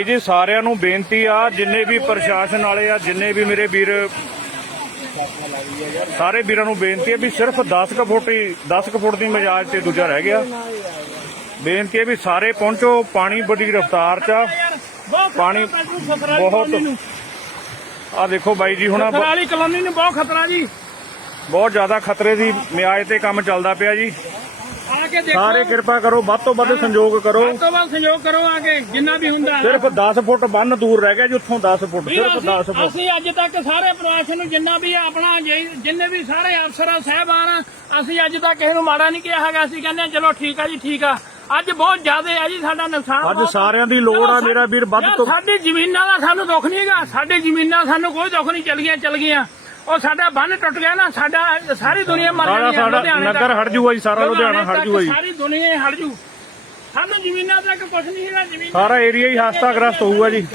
ਜੀ ਸਾਰਿਆਂ ਨੂੰ ਬੇਨਤੀ ਆ ਜਿੰਨੇ ਵੀ ਪ੍ਰਸ਼ਾਸਨ ਵਾਲੇ ਆ ਜਿੰਨੇ ਵੀ ਮੇਰੇ ਵੀਰ ਸਾਰੇ ਵੀਰਾਂ ਨੂੰ ਬੇਨਤੀ ਹੈ ਵੀ ਸਿਰਫ 10 ਕੁ ਫੁੱਟ ਹੀ 10 ਕੁ ਫੁੱਟ ਦੀ ਮਜਾਜ ਤੇ ਦੂਜਾ ਰਹਿ ਗਿਆ। ਬੇਨਤੀ ਹੈ ਵੀ ਸਾਰੇ ਪਹੁੰਚੋ ਪਾਣੀ ਬੜੀ ਰਫ਼ਤਾਰ 'ਚ ਆ। ਪਾਣੀ ਬਹੁਤ ਆ ਦੇਖੋ ਬਾਈ ਜੀ ਹੁਣ ਖਤਰਾ ਵਾਲੀ ਕਲੋਨੀ ਨੂੰ ਬਹੁਤ ਖਤਰਾ ਜੀ। ਬਹੁਤ ਜ਼ਿਆਦਾ ਖਤਰੇ ਦੀ ਮਿਆਜ ਤੇ ਕੰਮ ਚੱਲਦਾ ਪਿਆ ਜੀ। ਆ ਕੇ ਦੇਖੋ। ਸਾਰੇ ਕਿਰਪਾ ਕਰੋ ਵੱਧ ਤੋਂ ਵੱਧ ਸੰਯੋਗ ਕਰੋ। ਵੱਧ ਤੋਂ ਵੱਧ ਸਹਿਯੋਗ ਕਰੋ ਆ ਕੇ ਜਿੰਨਾ ਵੀ ਹੁੰਦਾ ਹੈ। ਸਿਰਫ 10 ਫੁੱਟ ਬੰਨ ਦੂਰ ਰਹਿ ਗਿਆ ਜੀ ਉੱਥੋਂ 10 ਫੁੱਟ ਵੀ ਸਿਰਫ 10 ਅਸੀਂ ਫੁੱਟ। ਅਸੀਂ ਅੱਜ ਤੱਕ ਸਾਰੇ ਪ੍ਰਸ਼ਾਸਨ ਨੂੰ ਜਿੰਨਾ ਵੀ ਆਪਣਾ ਜਿ- ਜਿੰਨੇ ਵੀ ਸਾਰੇ ਅਫਸਰਾਂ ਸਾਹਿਬਾਨ ਆ, ਅਸੀਂ ਅੱਜ ਤੱਕ ਕਿਸੇ ਨੂੰ ਮਾੜਾ ਨਹੀਂ ਕਿਹਾ ਹੈਗਾ। ਅਸੀਂ ਕਹਿੰਦੇ ਹਾਂ ਚਲੋ ਠੀਕ ਆ ਜੀ ਠੀਕ ਆ। ਅੱਜ ਬਹੁਤ ਜ਼ਿਆਦਾ ਹੈ ਜੀ ਸਾਡਾ ਨੁਕਸਾਨ ਅੱਜ ਬਹੁਤ ਆ। ਸਾਰਿਆਂ ਦੀ ਲੋੜ ਆ ਮੇਰਾ ਵੀਰ ਵੱਧ ਯਾਰ, ਤੋਂ ਸਾਡੀ ਜ਼ਮੀਨਾਂ ਦਾ ਸਾਨੂੰ ਦੁੱਖ ਨਹੀਂ ਹੈਗਾ। ਸਾਡੀ ਜ਼ਮੀਨਾਂ ਸਾਨੂੰ ਕੋਈ ਦੁੱਖ ਨਹੀਂ ਚਲ ਗਈਆਂ ਚਲ ਗਈਆਂ। ਉਹ ਸਾਡਾ ਬੰਨ ਟੁੱਟ ਗਿਆ ਨਾ ਸਾਡਾ ਸਾਰੀ ਦੁਨੀਆ ਮਰ ਸਾਰਾ ਜਾਣੀ ਹੈ, ਸਾਡਾ ਲੁਧਿਆਣੇ ਨਗਰ। ਹਟ ਜੂਗਾ ਜੀ ਸਾਰਾ ਲੁਧਿਆਣਾ ਹਟ ਤੱਕ ਜੂਗਾ ਜੀ। ਸਾਰੀ ਦੁਨੀਆ ਹੀ ਹਟ ਜੂ। ਸਾਨੂੰ ਜ਼ਮੀਨਾਂ ਤੱਕ ਕੁਝ ਨਹੀਂ ਹੈਗਾ ਜ਼ਮੀਨ ਸਾਰਾ ਏਰੀਆ ਹੀ ਹਾਸਤਾਗ੍ਰਸਤ ਹੋਊਗਾ ਜੀ।